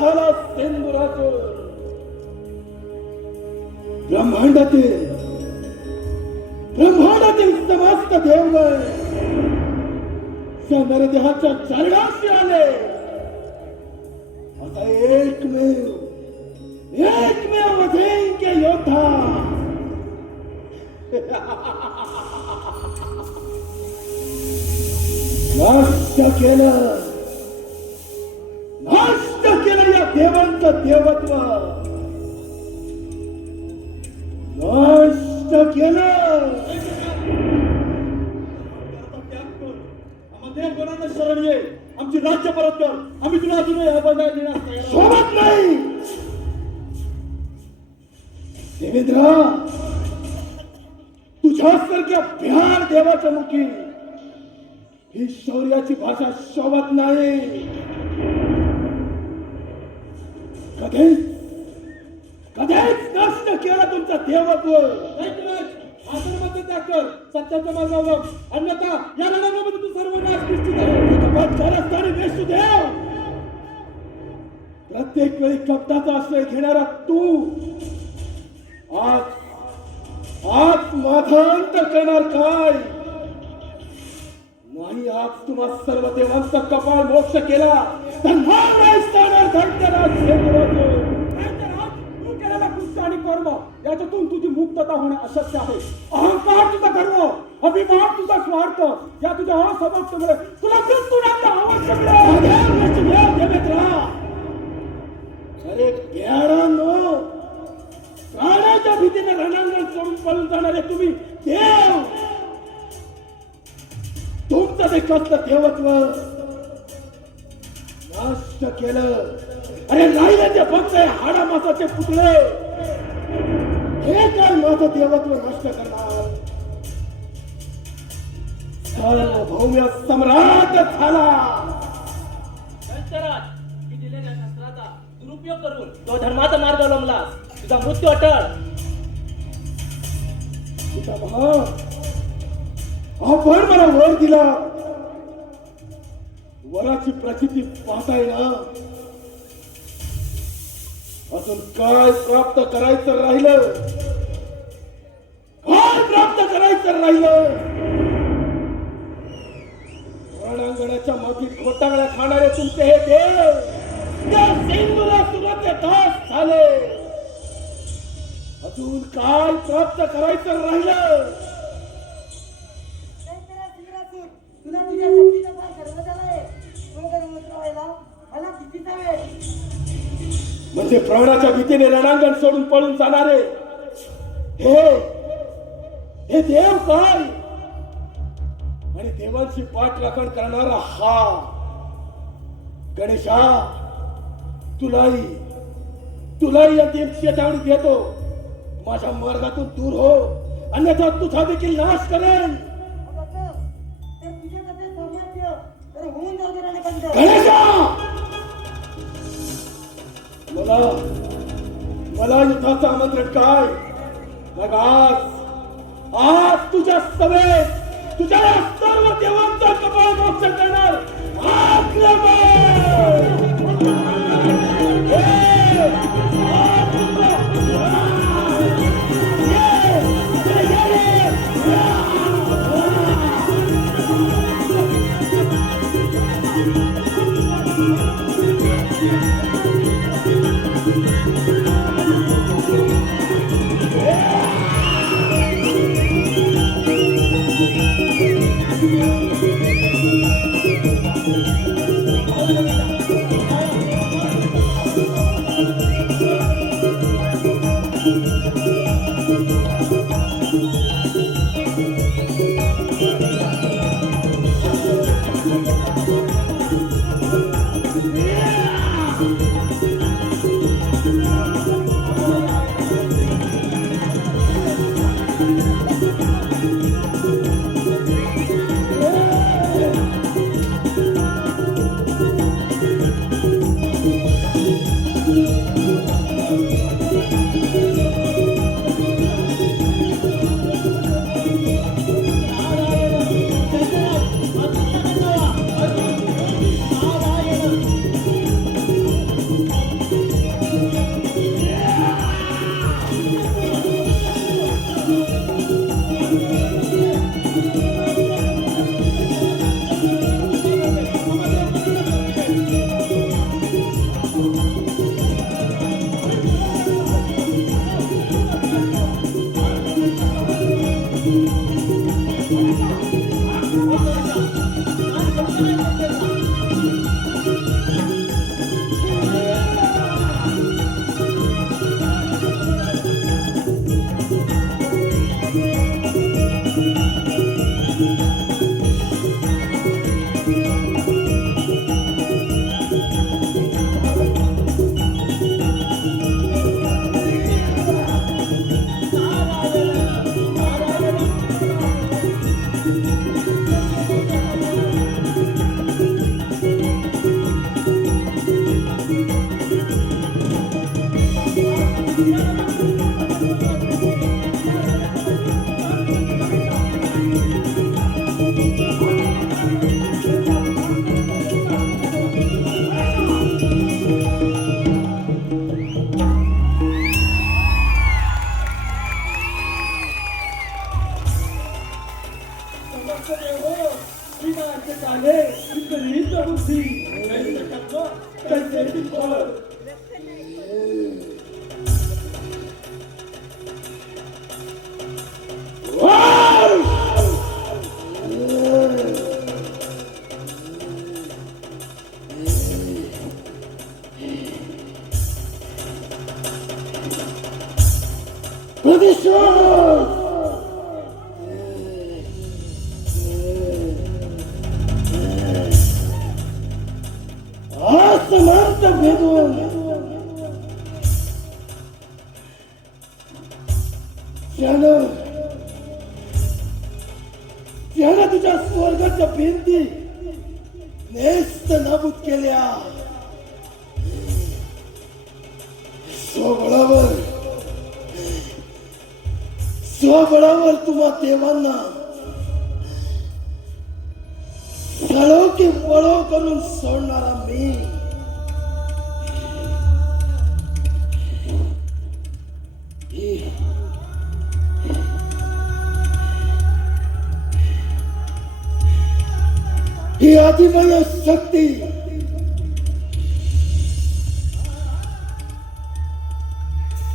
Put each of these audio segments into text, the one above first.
झाला सिंदुरातून ब्रह्मांडातील समस्त देवगण त्या नरदेहाच्या चरणाशी आले. आता एकमेव अजिंक्य योद्धा नष्ट केलं या देवांचं देवत्व, नष्ट केलं. देवगणांना शरण ये, आमची राज्य परत कर. आम्ही तुला अजूनही अभय देण्यास सोबत नाही. देवेंद्र, तुझ्यासारख्या बिहार देवाच्या मुखी ही शौर्याची भाषा शोभत नाही. कधीच नष्ट केला तुमचा देवत्व. आश्रमाचा त्याग कर, सत्याच्या मार्गावर, अन्यथा या लढ्यामध्ये तू सर्वनाश निश्चित आहे. वेशुदेव, प्रत्येक वेळी कपटाचा आश्रय घेणारा तू आज माझा अंत करणार काय? नाही, आज तुम्हा सर्व देवांचा कपाळ मोक्ष केला तर नाव नाही स्थानार धैर्यराज सिंदुरातून. तू केलेला कृत्य आणि कर्म याच्यातून तुझी मुक्तता होणे अशक्य आहे. अहंकार तुझा गर्व, अभिमान तुझा स्वार्थ या तुझ्या असमर्थतेमुळे तुला मृत्यूदंड आवश्यक देवेंद्र. अरे प्यारांनो, प्राणाच्या भीतीने रणांगण सोडून पळून जाणारे तुम्ही देव, तुमचं ते कसलं देवत्व नष्ट केलं. अरे राहिले ते फक्त हाडा मासाचे पुतळे. हे काय माझं देवत्व नष्ट करणार? सार्वभौम्य सम्राट झाला. मी दिलेल्या शस्त्राचा दुरुपयोग करून तो धर्माचा मार्ग अवलंबलास. तुझा मृत्यू अटळ. आपण मला वर दिला. वराची प्रचिती पाहताय ना? अजून काय प्राप्त करायचं राहिलं? रणांगणाच्या मातीत घोटाळ्या खाणारे तुमचे हे देव त्या सिंदुरातून तास झाले. अजून काय प्राप्त करायचं राहिलं? म्हणजे प्राणाच्या भीतीने रणांगण सोडून पळून जाणारे हे देव काय? आणि देवांची पाठराखण करणारा हा गणेशा, तुलाही या चेतावणी देतो. माझ्या मार्गातून दूर हो, अन्यथा तुझा देखील नाश करेन. मला युद्धाचं आमंत्रण काय? मग आज तुझ्या सभेत तुझ्या सर्व देवांचा कपाळ मोक्ष करणार Yeah! शेतीवर आसमांत भेदून त्यानं तुझ्या स्वर्गाच्या भिंती नेस्त नाबूद केल्या. स्वबळावर तुम्हा देवांना सळो की पळो करून सोडणारा मी ही आदिमय शक्ती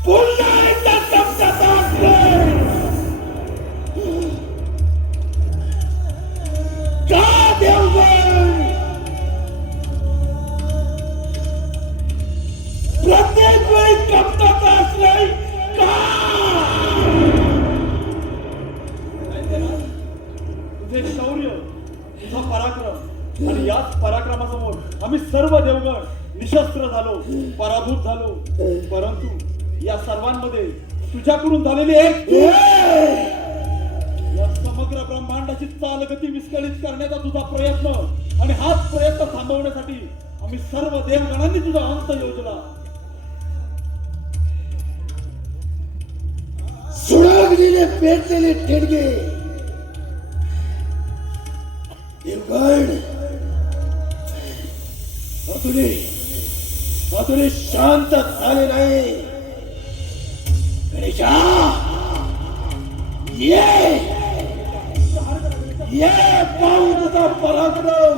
पुन्हा एकदा कब्जात आणते. का देवगण प्रत्येक वेळी कब्जात असले का? तुझे शौर्य, तुझा पराक्रम आणि याच पराक्रमासमोर आम्ही सर्व देवगण निशस्त्र झालो, पराभूत झालो. परंतु या सर्वांमध्ये तुझ्याकडून झालेली एक चूक, या समग्र ब्रह्मांडाची चालगती विस्कळीत करण्याचा तुझा प्रयत्न आणि हाच प्रयत्न थांबवण्यासाठी आम्ही सर्व देवगणांनी तुझा अंत योजला. सुडाग्नीने पेटलेले ठिणगे देवगण अजूनही शांत झाले नाही. गणेशा ये पाहू तुझा पराक्रम.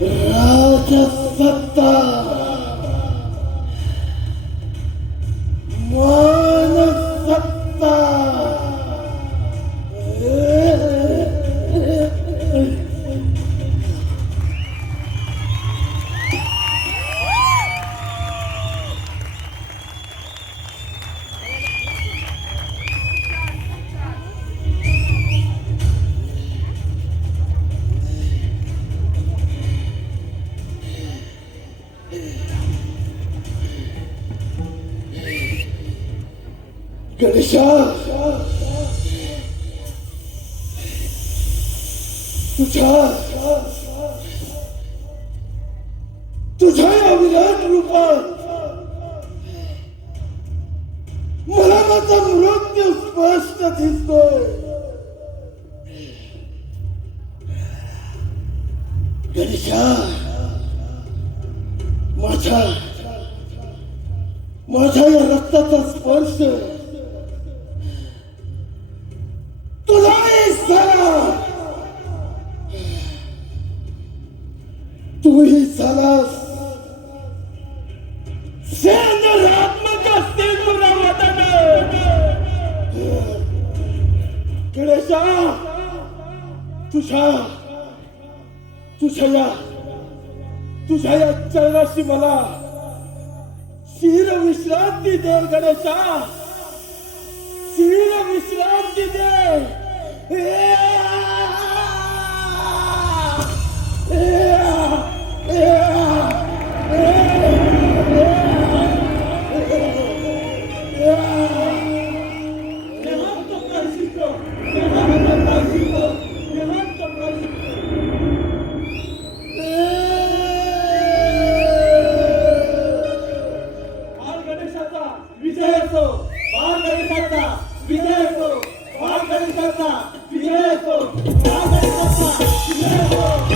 राजसत्ता मानसत्ता गणेशा तुझ्या या विराट रूपात मला माझा मृत्यू स्पष्ट दिसतोय. गणेशा माझ्या या रक्ताचा स्पर्श तुला तूही झालास सेंद्रात्मक सेंद्रवतन. गणेशा, तुझ्या या चरणाशी मला शिर विश्रांती दे गणेशा, शिर विश्रांती दे. विजय असो, बाळ गणेशाचा विजय असो, बाळ गणेशाचा विजय असो, बाळ गणेशाचा विजय असो.